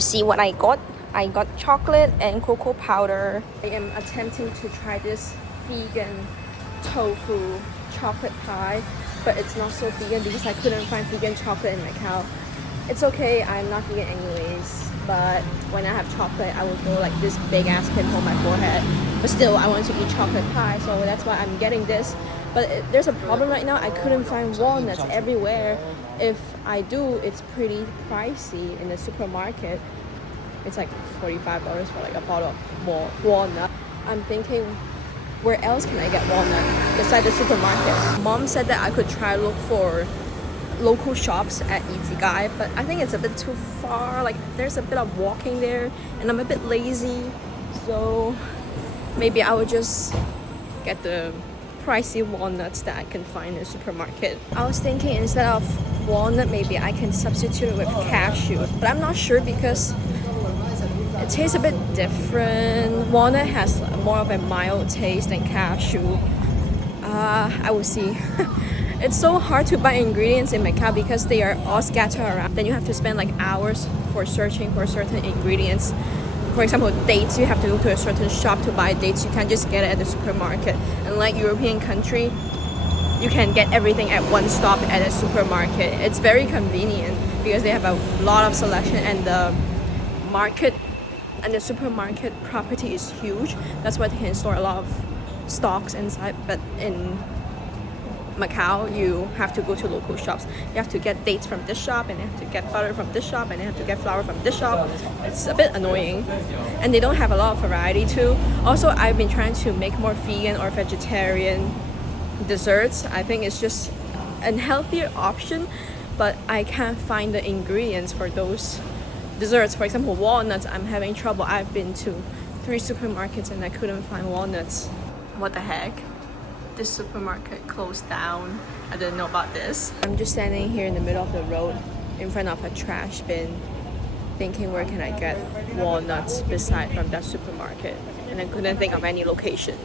you see what I got? I got chocolate and cocoa powder. I am attempting to try this vegan tofu chocolate pie, but it's not so vegan because I couldn't find vegan chocolate in Macau. It's okay, I'm not vegan anyways, but when I have chocolate, I will go like this big ass pimple on my forehead. But still, I want to eat chocolate pie, so that's why I'm getting this. But there's a problem right now. I couldn't find walnuts everywhere. If I do, it's pretty pricey in the supermarket. It's like $45 for like a bottle of walnut. I'm thinking, where else can I get walnut besides the supermarket? Mom said that I could try look for local shops at Izigai, but I think it's a bit too far. Like there's a bit of walking there and I'm a bit lazy, so maybe I would just get the pricey walnuts that I can find in the supermarket. I was thinking instead of walnut, maybe I can substitute it with cashew, but I'm not sure because it tastes a bit different. Walnut has more of a mild taste than cashew. I will see. It's so hard to buy ingredients in Macau because they are all scattered around. Then you have to spend like hours for searching for certain ingredients. For example, dates, you have to go to a certain shop to buy dates. You can't just get it at the supermarket. Unlike European country, you can get everything at one stop at a supermarket. It's very convenient because they have a lot of selection and the market and the supermarket property is huge. That's why they can store a lot of stocks inside. But in Macau, you have to go to local shops. You have to get dates from this shop, and you have to get butter from this shop, and you have to get flour from this shop. It's a bit annoying, and they don't have a lot of variety too. Also, I've been trying to make more vegan or vegetarian desserts. I think it's just a healthier option, but I can't find the ingredients for those desserts. For example, walnuts, I'm having trouble. I've been to 3 supermarkets and I couldn't find walnuts. What the heck? This supermarket closed down. I didn't know about this. I'm just standing here in the middle of the road in front of a trash bin thinking where can I get walnuts beside from that supermarket, and I couldn't think of any location.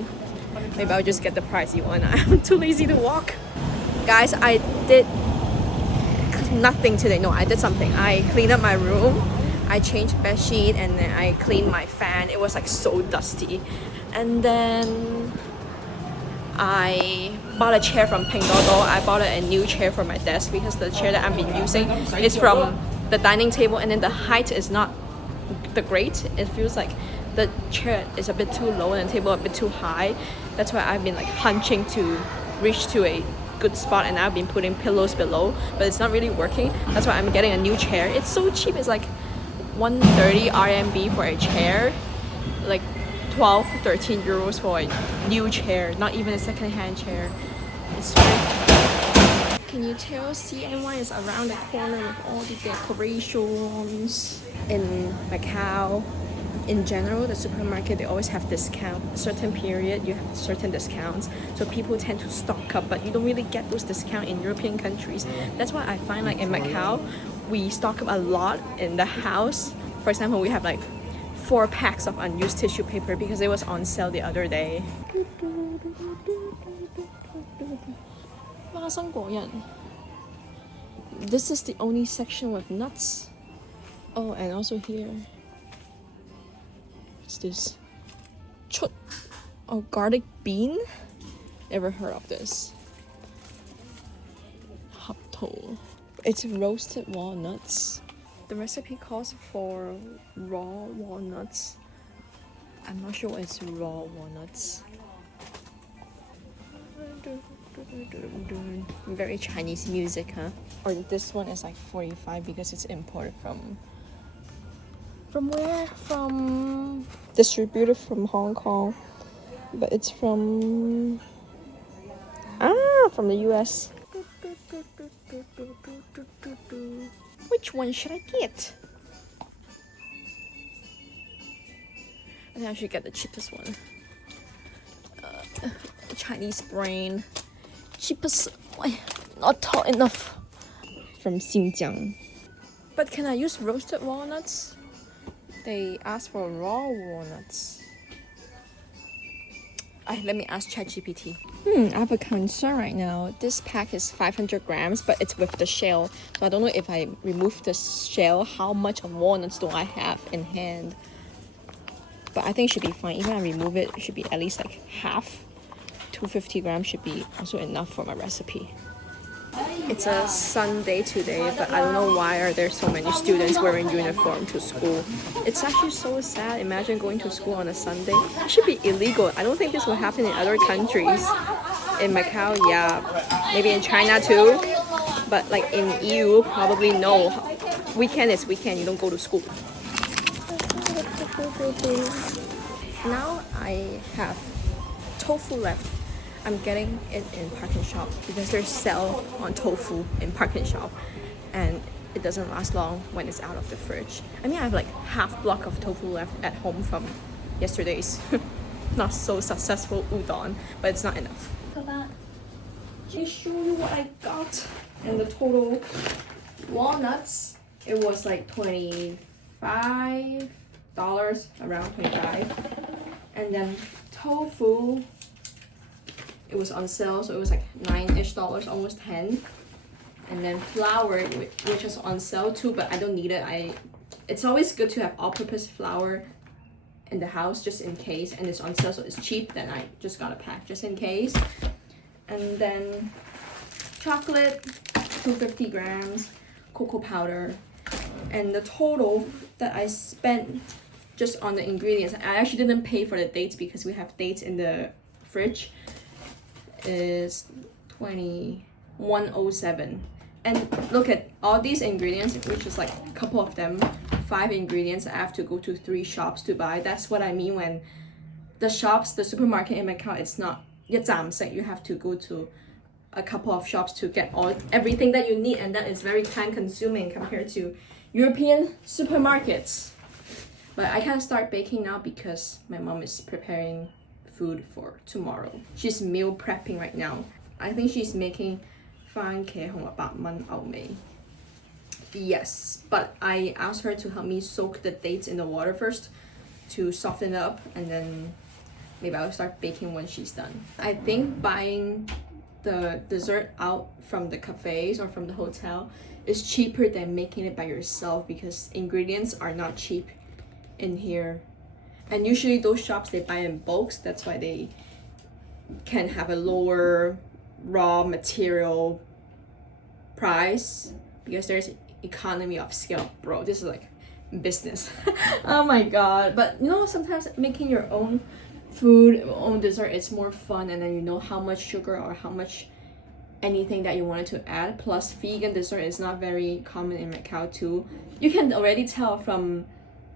Maybe I'll just get the pricey one. I'm too lazy to walk. Guys, I did nothing today. No, I did something. I cleaned up my room. I changed bed sheet and then I cleaned my fan. It was like so dusty. And then I bought a chair from Pinduoduo. I bought a new chair for my desk because the chair that I've been using is from the dining table, and then the height is not the great. It feels like the chair is a bit too low and the table a bit too high. That's why I've been like hunching to reach to a good spot, and I've been putting pillows below, but it's not really working. That's why I'm getting a new chair. It's so cheap. It's like 130 RMB for a chair, like 12-13 euros for a new chair, not even a second-hand chair. It's very... Can you tell CNY is around the corner with all the decorations? In Macau, in general, the supermarket, they always have discount. A certain period, you have certain discounts. So people tend to stock up, but you don't really get those discounts in European countries. That's why I find like in Macau, we stock up a lot in the house. For example, we have like 4 packs of unused tissue paper because it was on sale the other day. This is the only section with nuts. Oh, and also here. What's this? Chut. Oh, garlic bean? Never heard of this. Hapto. It's roasted walnuts. The recipe calls for raw walnuts. I'm not sure what it's raw walnuts. Very Chinese music, huh? Or this one is like 45 because it's imported from where? From distributed from Hong Kong, but it's from the US. Which one should I get? I think I should get the cheapest one. Chinese brain. Cheapest. Not tall enough. From Xinjiang. But can I use roasted walnuts? They asked for raw walnuts. Let me ask ChatGPT. I have a concern right now. This pack is 500 grams, but it's with the shell. So I don't know if I remove the shell, how much of walnuts do I have in hand. But I think it should be fine. Even if I remove it, it should be at least like half. 250 grams should be also enough for my recipe. It's a Sunday today, but I don't know why are there so many students wearing uniform to school. It's actually so sad. Imagine going to school on a Sunday. It should be illegal. I don't think this will happen in other countries. In Macau, yeah. Maybe in China too. But like in EU, probably no. Weekend is weekend. You don't go to school. Now I have tofu left. I'm getting it in Park and Shop because there's sale on tofu in Park and Shop, and it doesn't last long when it's out of the fridge. I mean, I have like half block of tofu left at home from yesterday's not so successful udon, but it's not enough. Look at that. Let me show you what I got. And the total walnuts, it was like $25, around 25. And then tofu, it was on sale, so it was like $9-ish, almost 10. And then flour, which was on sale too, but I don't need it. It's always good to have all-purpose flour in the house just in case, and it's on sale, so it's cheap. Then I just got a pack just in case. And then chocolate, 250 grams, cocoa powder, and the total that I spent just on the ingredients, I actually didn't pay for the dates because we have dates in the fridge, is 2107. And look at all these ingredients, which is like a couple of them, 5 ingredients. I have to go to 3 shops to buy. That's what I mean when the shops, the supermarket in Macau, it's not you have to go to a couple of shops to get everything that you need, and that is very time consuming compared to European supermarkets. But I can't start baking now because my mom is preparing food for tomorrow. She's meal prepping right now. I think she's making 番茄紅蘿蔔炆牛尾. Yes, but I asked her to help me soak the dates in the water first to soften it up, and then maybe I'll start baking when she's done. I think buying the dessert out from the cafes or from the hotel is cheaper than making it by yourself because ingredients are not cheap in here. And usually those shops, they buy in bulks. That's why they can have a lower raw material price because there's economy of scale. Bro, this is like business. Oh my god. But you know, sometimes making your own food, own dessert, it's more fun, and then you know how much sugar or how much anything that you wanted to add. Plus vegan dessert is not very common in Macau too. You can already tell from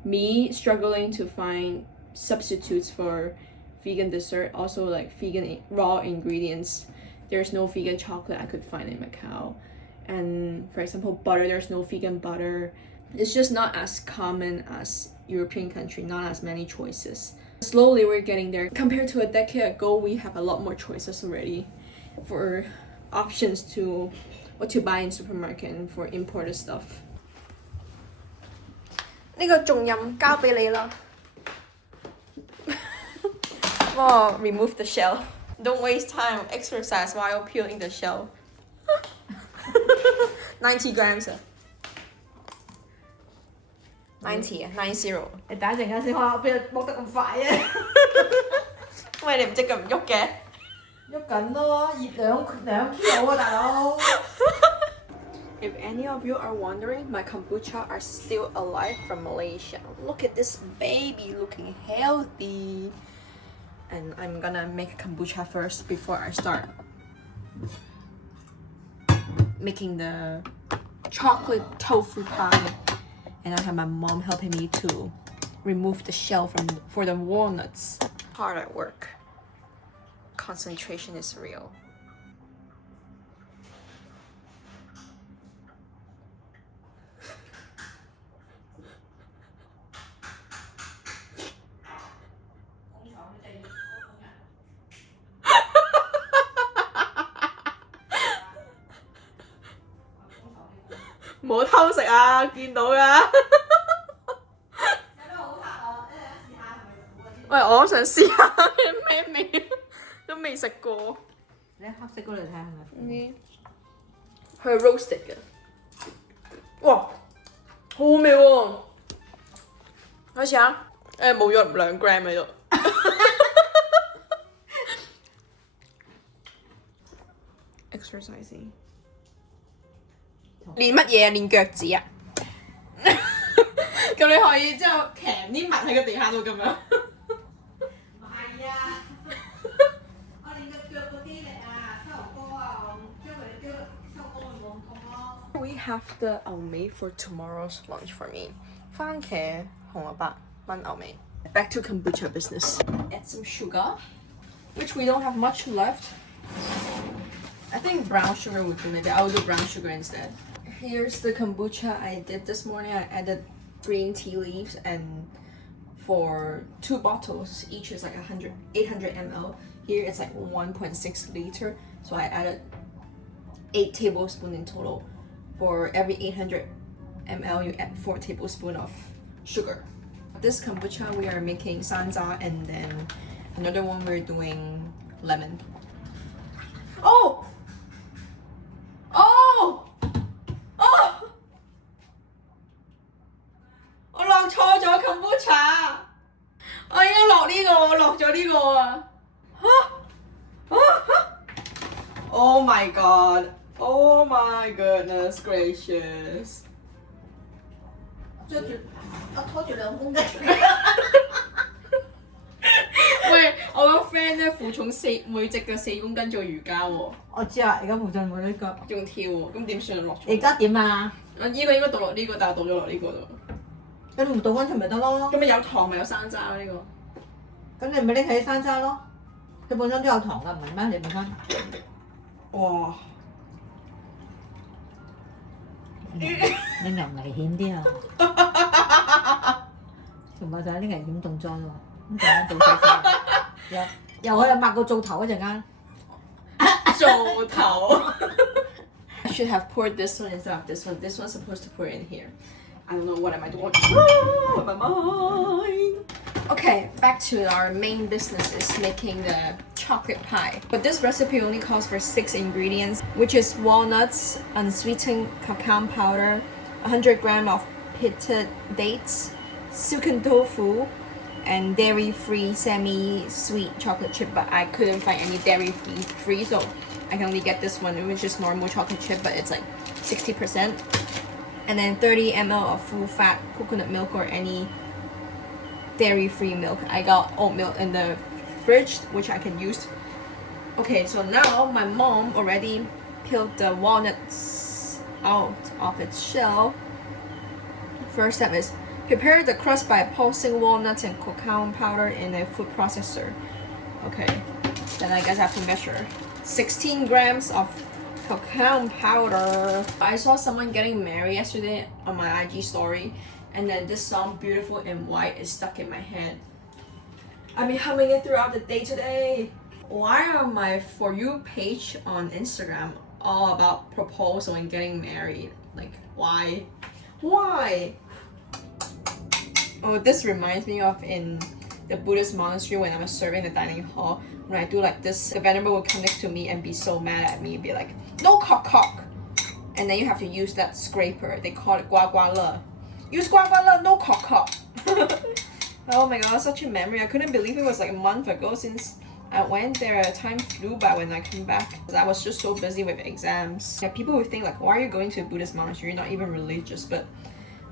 me struggling to find substitutes for vegan dessert, also like vegan raw ingredients. There's no vegan chocolate I could find in Macau. And for example, butter, there's no vegan butter. It's just not as common as European country, not as many choices. Slowly we're getting there. Compared to a decade ago, we have a lot more choices already for options to what to buy in supermarket and for imported stuff. 呢個重任交俾你啦。幫我 remove the shell. Don't waste time. Exercise while peeling the shell. 90 grams 啊。90 啊，90。你等一陣間先開，我邊度剝得咁快啊？喂，你唔即刻唔喐嘅？喐緊咯，熱2 kilo 啊，大佬。If any of you are wondering, my kombucha are still alive from Malaysia. Look at this baby looking healthy. And I'm gonna make kombucha first before I start making the chocolate tofu pie. And I have my mom helping me to remove the shell for the walnuts. Hard at work. Concentration is real.冇偷食啊！見到㗎。喂，我想試下咩味，都未食過。你黑色嗰度睇下係咪？佢係 roasted 嘅。哇，好好味喎！開始啊！冇咗2 gram 喺度。Exercising。練乜嘢啊？練腳趾啊！咁你可以之後鉗啲襪喺個地下度咁樣。唔係啊，我練個腳個肌力啊，膝頭哥啊，將佢腳膝頭哥會冇咁痛咯。We have the 牛尾 for tomorrow's lunch for me. 番茄、紅蘿蔔、炆牛尾。Back to kombucha business. Add some sugar, which we don't have much left. I think brown sugar would be maybe. I will do brown sugar instead. Here's the kombucha I did this morning. I added green tea leaves, and for 2 bottles, each is like 800 ml. Here it's like 1.6 liter, so I added 8 tablespoons in total. For every 800 ml, you add 4 tablespoons of sugar. This kombucha we are making sanza, and then another one we're doing lemon. Oh! Oh! Oh! 我落錯咗 kombucha， 我應該落呢個，我落咗呢個啊！Oh my god! Oh my goodness gracious! 我拖住2公斤。喂，我個 friend 咧負重每隻腳4公斤做瑜伽喎。我知啊，而家負重我呢個。仲跳喎，咁點算落錯？而家點啊？依個應該倒落呢個，但係倒咗落呢個度。咁你唔倒翻出咪得咯？咁咪有糖咪有山楂呢個？咁你咪拎起山楂咯。佢本身都有糖㗎，唔係咩？你本身。哇！你又危險啲啊！全部就係啲危險動作咯。咁陣間倒晒又喺度抹個灶頭嗰陣間。灶頭。I should have poured this one instead of this one. This one's supposed to pour in here. I don't know what am I doing. Oh, my mind. Okay, back to our main business is making the chocolate pie. But this recipe only calls for 6 ingredients, which is walnuts, unsweetened cacao powder, 100 grams of pitted dates, silken tofu, and dairy-free semi-sweet chocolate chip. But I couldn't find any dairy-free, so I can only get this one, which is normal chocolate chip, but it's like 60%. And then 30 ml of full-fat coconut milk or any dairy-free milk. I got oat milk in the fridge, which I can use. Okay, so now my mom already peeled the walnuts out of its shell. First step is prepare the crust by pulsing walnuts and cacao powder in a food processor. Okay, then I guess I have to measure 16 grams of cacao powder. I saw someone getting married yesterday on my IG story, and then this song Beautiful in White is stuck in my head. I've been humming it throughout the day today. Why are my For You page on Instagram all about proposal and getting married? Like, why? Why? Oh, this reminds me of in the Buddhist monastery when I was serving the dining hall. When I do like this, the venerable would come next to me and be so mad at me and be like, no cock cock. And then you have to use that scraper. They call it gua gua le. Use gua gua le, no cock cock. Oh my god, such a memory. I couldn't believe it was like a month ago since I went there. Time flew by when I came back. I was just so busy with exams. Yeah, people would think like, why are you going to a Buddhist monastery? You're not even religious. But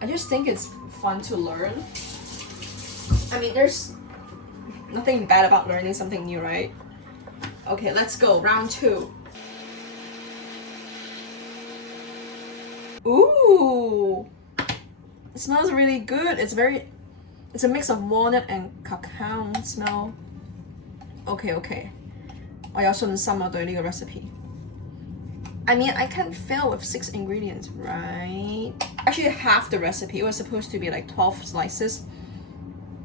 I just think it's fun to learn. I mean, there's nothing bad about learning something new, right? Okay, let's go. Round 2. Ooh! It smells really good. It's a mix of walnut and cacao smell. Okay. 我有信心啊對呢個 recipe. I mean, I can't fail with 6 ingredients, right? Actually, half the recipe. It was supposed to be like 12 slices.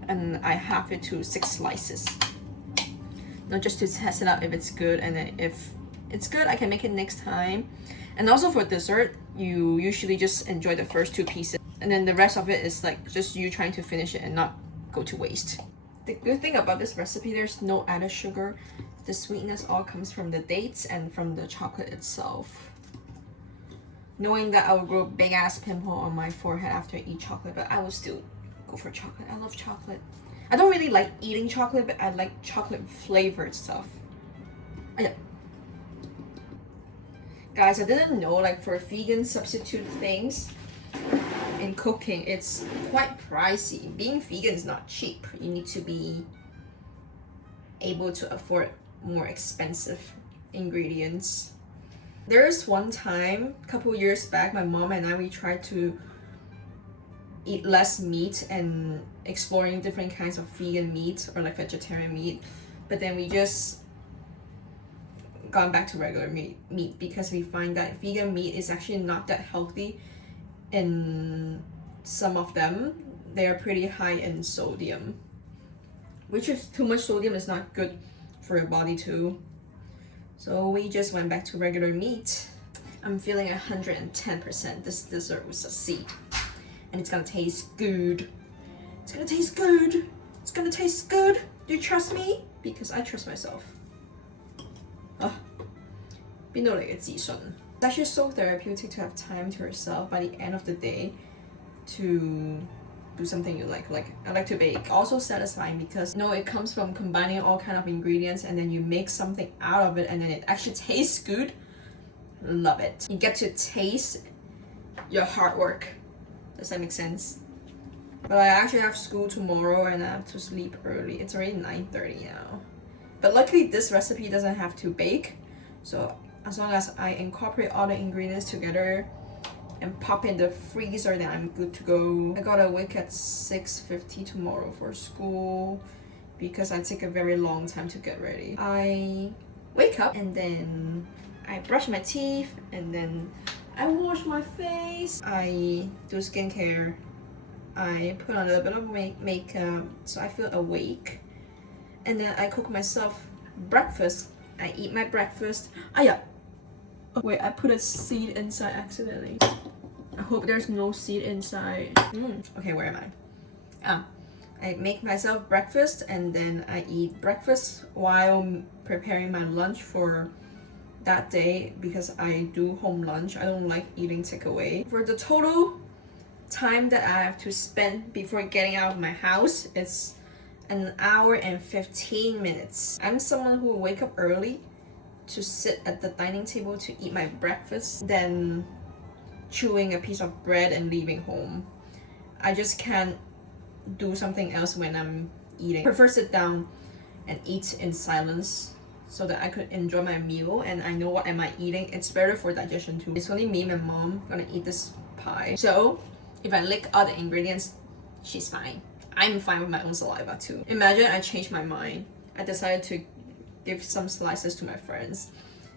And I half it to 6 slices. Now just to test it out if it's good, and then if it's good, I can make it next time. And also for dessert, you usually just enjoy the first 2 pieces, and then the rest of it is like just you trying to finish it and not go to waste. The good thing about this recipe, there's no added sugar. The sweetness all comes from the dates and from the chocolate itself. Knowing that I will grow big ass pimple on my forehead after I eat chocolate, but I will still go for chocolate. I love chocolate. I don't really like eating chocolate, but I like chocolate flavored stuff. Oh, yeah. Guys, I didn't know, like, for vegan substitute things in cooking, it's quite pricey. Being vegan is not cheap. You need to be able to afford more expensive ingredients. There's one time, a couple years back, my mom and I, we tried to eat less meat and exploring different kinds of vegan meat or like vegetarian meat, but then we just gone back to regular meat because we find that vegan meat is actually not that healthy. In some of them, they are pretty high in sodium, which is too much sodium is not good for your body too. So we just went back to regular meat. I'm feeling 110% this dessert will succeed. And it's gonna taste good. It's gonna taste good. It's gonna taste good. Do you trust me? Because I trust myself. It's actually so therapeutic to have time to yourself by the end of the day to do something you like. Like, I like to bake. Also satisfying because it comes from combining all kind of ingredients and then you make something out of it and then it actually tastes good. Love it. You get to taste your hard work. Does that make sense? But I actually have school tomorrow and I have to sleep early. It's already 9:30 now. But luckily this recipe doesn't have to bake. So as long as I incorporate all the ingredients together and pop in the freezer, then I'm good to go. I gotta wake at 6:50 tomorrow for school because I take a very long time to get ready. I wake up and then I brush my teeth and then I wash my face. I do skincare. I put on a little bit of makeup so I feel awake. And then I cook myself breakfast. I eat my breakfast. Wait, I put a seed inside accidentally. I hope there's no seed inside. Okay, where am I? I make myself breakfast and then I eat breakfast while preparing my lunch for that day because I do home lunch. I don't like eating takeaway. For the total time that I have to spend before getting out of my house, it's an hour and 15 minutes. I'm someone who will wake up early to sit at the dining table to eat my breakfast, then chewing a piece of bread and leaving home. I just can't do something else when I'm eating. I prefer sit down and eat in silence so that I could enjoy my meal and I know what am I eating. It's better for digestion too. It's only me and my mom gonna eat this pie. So if I lick all the ingredients, she's fine. I'm fine with my own saliva too. Imagine I changed my mind. I decided to give some slices to my friends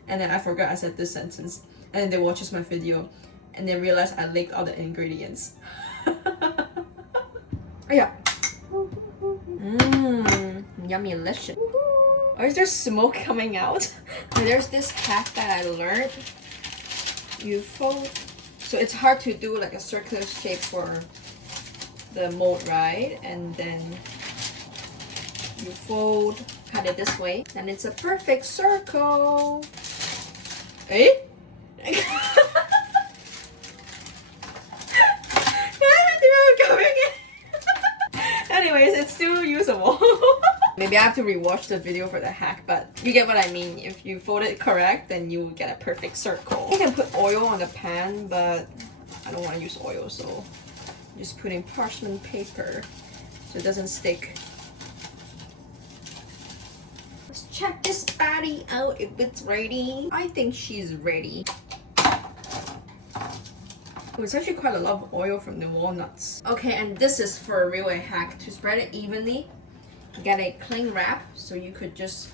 and then I forgot I said this sentence and then they watches my video and they realize I licked all the ingredients. Yummy-licious. Oh, is there smoke coming out? There's this hack that I learned. You fold, so it's hard to do like a circular shape for the mold, right? And then you fold, cut it this way, and it's a perfect circle. Eh? Anyways, it's still usable. Maybe I have to rewatch the video for the hack, but you get what I mean. If you fold it correct, then you will get a perfect circle. You can put oil on the pan, but I don't want to use oil, so I'm just putting parchment paper so it doesn't stick. Let's check this patty out if it's ready. I think she's ready. Oh, it's actually quite a lot of oil from the walnuts. Okay, and this is for a real hack. To spread it evenly, get a cling wrap so you could just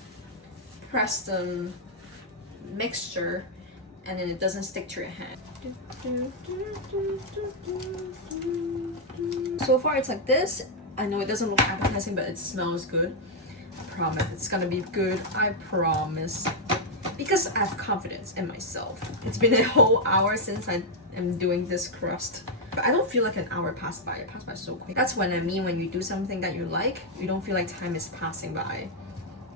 press the mixture and then it doesn't stick to your hand. So far it's like this. I know it doesn't look appetizing, but it smells good. I promise it's gonna be good. I promise. Because I have confidence in myself. It's been a whole hour since I am doing this crust. But I don't feel like an hour passed by. It passed by so quick. That's what I mean when you do something that you like, you don't feel like time is passing by.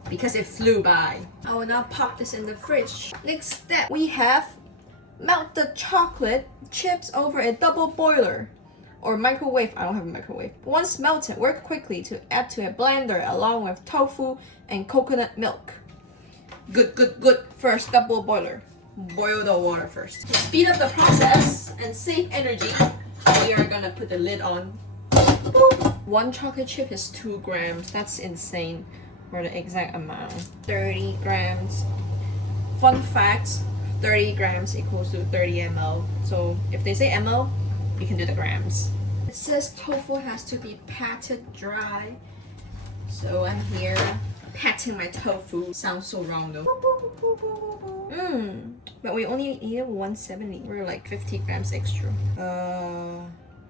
because it flew by. I will now pop this in the fridge. Next step, we have melt the chocolate chips over a double boiler or microwave. I don't have a microwave. Once melted, work quickly to add to a blender along with tofu and coconut milk. Good. First, double boiler. Boil the water first. To speed up the process and save energy, we are gonna put the lid on. Boop. 1 chocolate chip is 2 grams. That's insane for the exact amount. 30 grams. Fun fact, 30 grams equals to 30 ml. So if they say ml, you can do the grams. It says tofu has to be patted dry. So I'm here patting my tofu. Sounds so wrong though. But we only needed 170. We're like 50 grams extra.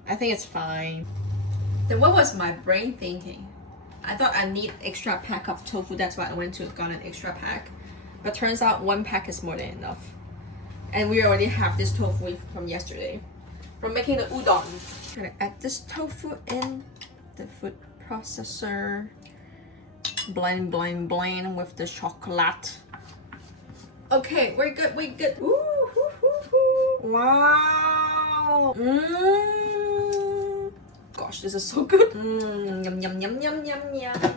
I think it's fine. Then what was my brain thinking? I thought I need extra pack of tofu. That's why I went to got an extra pack. But turns out 1 pack is more than enough. And we already have this tofu from yesterday. From making the udon. I'm gonna add this tofu in the food processor. Blend with the chocolate. Okay, we're good. Ooh, wow. Gosh, this is so good. Yum.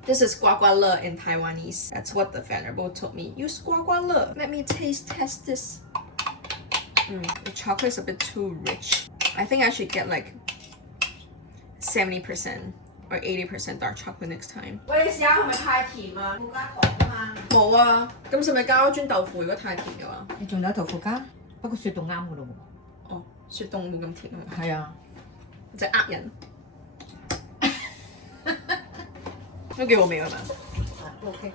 This is guaguale in Taiwanese. That's what the Venerable told me. Use guaguale. Let me test this. The chocolate is a bit too rich. I think I should get like 70% or 80% dark chocolate next time. 喂，你試下係咪太甜啊？冇加糖啊嘛。冇啊，咁使咪加樽豆腐？如果太甜嘅話，你仲有豆腐加，不過雪凍啱嘅咯喎。哦，雪凍冇咁甜啊。係啊，就係呃人。都幾好味係咪 ？OK。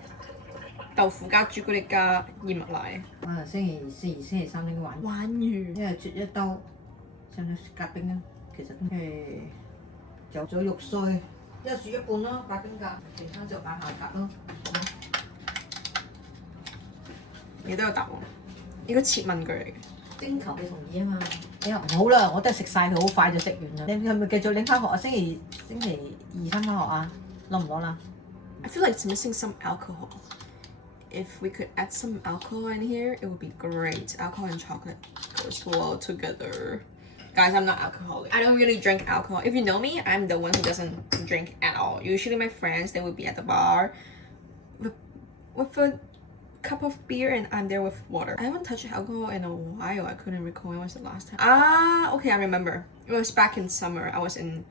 豆腐加朱古力加燕麥奶。星期4、星期3應該玩完，因為啜一兜，使唔使隔冰啊？其實就咗肉碎，一煮一半咯，隔冰格，其他就擺下格咯。你都有答喎，呢個切問句嚟嘅。徵求你同意啊嘛。你話唔好啦，我都係食晒佢，好快就食完啦。你係咪繼續拎翻學啊？星期2、3翻學啊？攞唔攞啦 I feel like it's missing some alcohol. If we could add some alcohol in here, it would be great. Alcohol and chocolate goes well together. Guys, I'm not alcoholic. I don't really drink alcohol. If you know me, I'm the one who doesn't drink at all. Usually my friends, they would be at the bar with a cup of beer and I'm there with water. I haven't touched alcohol in a while. I couldn't recall when was the last time. Okay, I remember. It was back in summer. I was in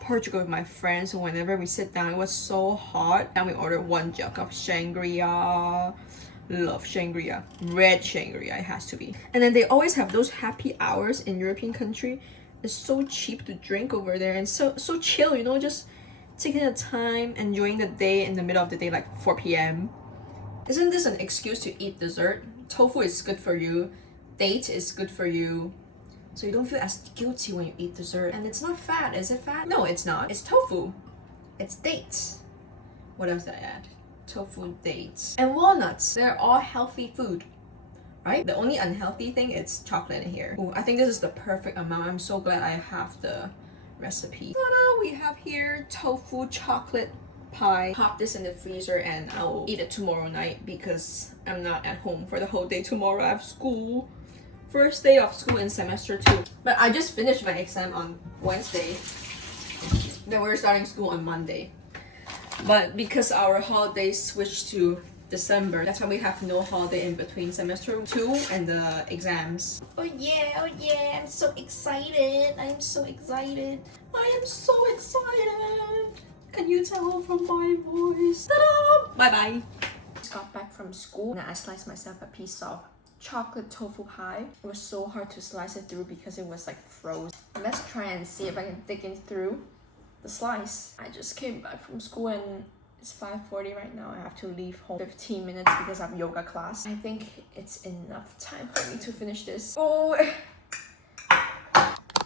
Portugal with my friends, so whenever we sit down, it was so hot. And we ordered 1 jug of sangria. Love sangria. Red sangria, it has to be. And then they always have those happy hours in European country. It's so cheap to drink over there and so chill, you know, just taking the time, enjoying the day in the middle of the day, like 4 p.m. Isn't this an excuse to eat dessert? Tofu is good for you. Date is good for you. So you don't feel as guilty when you eat dessert. And it's not fat. Is it fat? No, it's not. It's tofu. It's dates. What else did I add? Tofu, dates, and walnuts. They're all healthy food, right? The only unhealthy thing is chocolate in here. Ooh, I think this is the perfect amount. I'm so glad I have the recipe. Ta-da! We have here tofu chocolate pie. Pop this in the freezer and I will eat it tomorrow night because I'm not at home for the whole day tomorrow. I have school. First day of school in semester 2. But I just finished my exam on Wednesday. Then we're starting school on Monday. But because our holidays switched to December, that's why we have no holiday in between semester 2 and the exams. Oh yeah, I'm so excited. I am so excited. Can you tell from my voice? Ta-da! Bye-bye. Just got back from school and I sliced myself a piece of chocolate tofu pie. It was so hard to slice it through because it was like frozen. Let's try and see if I can dig in through the slice. I just came back from school and it's 5:40 right now. I have to leave home 15 minutes because I have yoga class. I think it's enough time for me to finish this. Oh,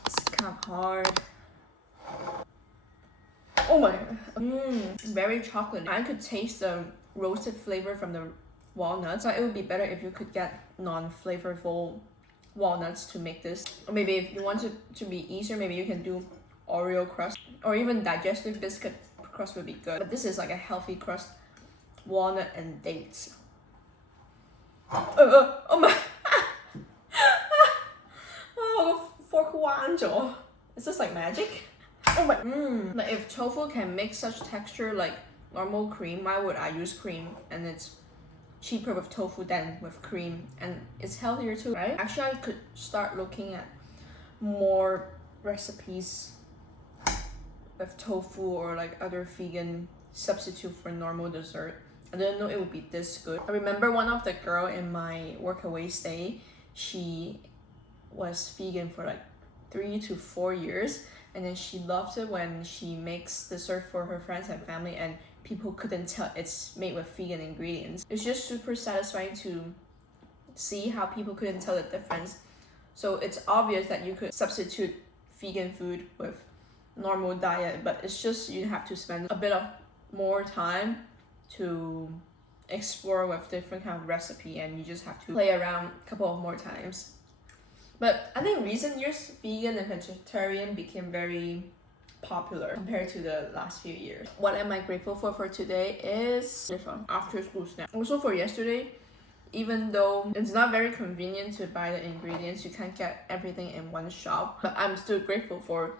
it's kind of hard. Oh my god. Very chocolatey. I could taste the roasted flavor from the walnuts. So it would be better if you could get non-flavorful walnuts to make this. Or maybe if you want it to be easier, maybe you can do Oreo crust or even digestive biscuit crust would be good. But this is like a healthy crust. walnut and dates. Oh my! Oh, the fork 彎咗. Is this like magic? Oh my! Like if tofu can make such texture like normal cream, why would I use cream? And it's cheaper with tofu than with cream, and it's healthier too, right? Actually, I could start looking at more recipes with tofu or like other vegan substitute for normal dessert. I didn't know it would be this good. I remember one of the girl in my workaway stay, she was vegan for like 3 to 4 years, and then she loved it when she makes dessert for her friends and family and people couldn't tell it's made with vegan ingredients. It's just super satisfying to see how people couldn't tell the difference. So it's obvious that you could substitute vegan food with normal diet, but it's just you have to spend a bit of more time to explore with different kind of recipe, and you just have to play around a couple of more times. But I think recent years vegan and vegetarian became very popular compared to the last few years. What am I grateful for today is this one, after school snack. Also for yesterday, even though it's not very convenient to buy the ingredients, you can't get everything in one shop, but I'm still grateful for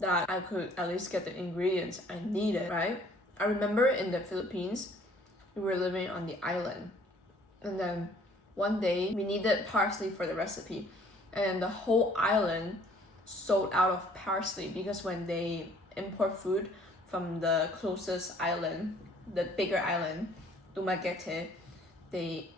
that I could at least get the ingredients I needed, right? I remember in the Philippines, we were living on the island, and then one day we needed parsley for the recipe, and the whole island sold out of parsley because when they import food from the closest island, the bigger island, Dumaguete, they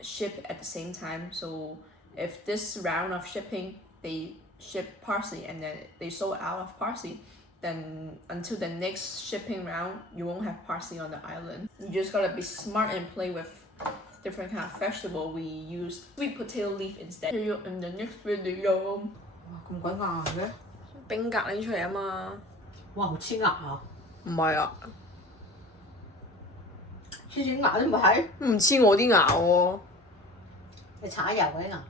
ship at the same time. So if this round of shipping they ship parsley and then they sold out of parsley, then until the next shipping round you won't have parsley on the island. You just gotta be smart and play with different kind of vegetable. We used sweet potato leaf instead. See you in the next video. 咁鬼硬嘅？冰格拎出嚟啊嘛。哇，好黐牙啊！唔係啊，黐住牙都唔係，唔似我啲牙喎。你搽油嗰啲牙。